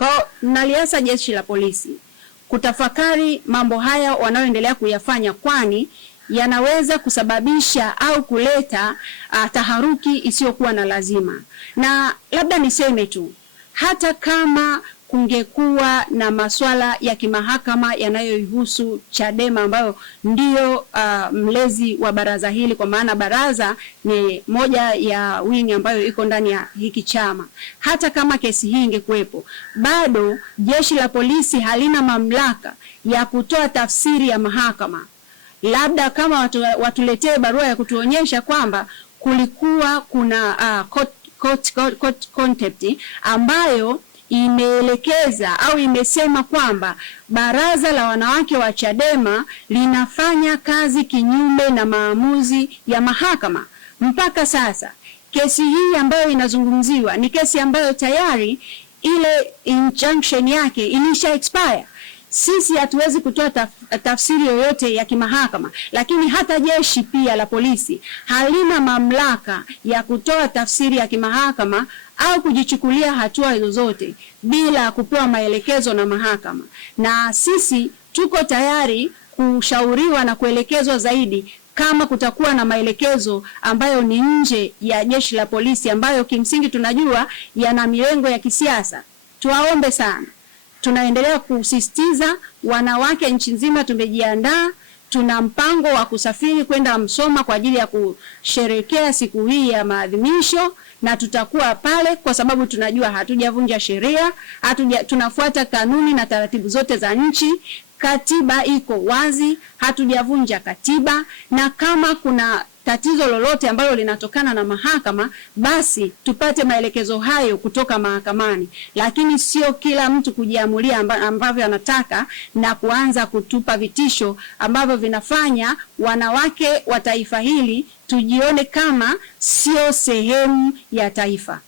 Kwa naliasa jeshi la polisi kutafakari mambo haya wanayoendelea kuyafanya, kwani yanaweza kusababisha au kuleta taharuki isiyokuwa na lazima. Na labda niseme tu, hata kama kungekuwa na masuala ya kimahakama yanayoihusu Chadema ambayo ndio mlezi wa baraza hili, kwa maana baraza ni moja ya wing ambayo iko ndani ya hiki chama, hata kama kesi hii ingekuwepo, bado jeshi la polisi halina mamlaka ya kutoa tafsiri ya mahakama. Labda kama watuletee barua ya kutuonyesha kwamba kulikuwa kuna court contempt ambayo imeelekeza au imesema kwamba baraza la wanawake wa Chadema linafanya kazi kinyume na maamuzi ya mahakama. Mpaka sasa kesi hii ambayo inazungumziwa ni kesi ambayo tayari ile injunction yake ilisha expire. Sisi hatuwezi kutoa tafsiri yoyote ya kimahakama, lakini hata jeshi pia la polisi halina mamlaka ya kutoa tafsiri ya kimahakama au kujichukulia hatua zozote bila kupewa maelekezo na mahakama. Na sisi tuko tayari kushauriwa na kuelekezwa zaidi kama kutakuwa na maelekezo ambayo ni nje ya jeshi la polisi, ambayo kimsingi tunajua yana milengo ya kisiasa. Tuwaombe sana. Tunaendelea kusisitiza, wanawake nchi nzima tumejiandaa, tuna mpango wa kusafiri kwenda Msoma kwa ajili ya kusherekea siku hii ya maadhimisho, na tutakuwa pale kwa sababu tunajua hatujavunja sheria, tunafuata kanuni na taratibu zote za nchi. Katiba iko wazi, hatujavunja katiba, na kama kuna tatizo lolote ambalo linatokana na mahakama, basi tupate maelekezo hayo kutoka mahakamani, lakini sio kila mtu kujiamulia ambavyo anataka na kuanza kutupa vitisho ambavyo vinafanya wanawake wa taifa hili tujione kama sio sehemu ya taifa.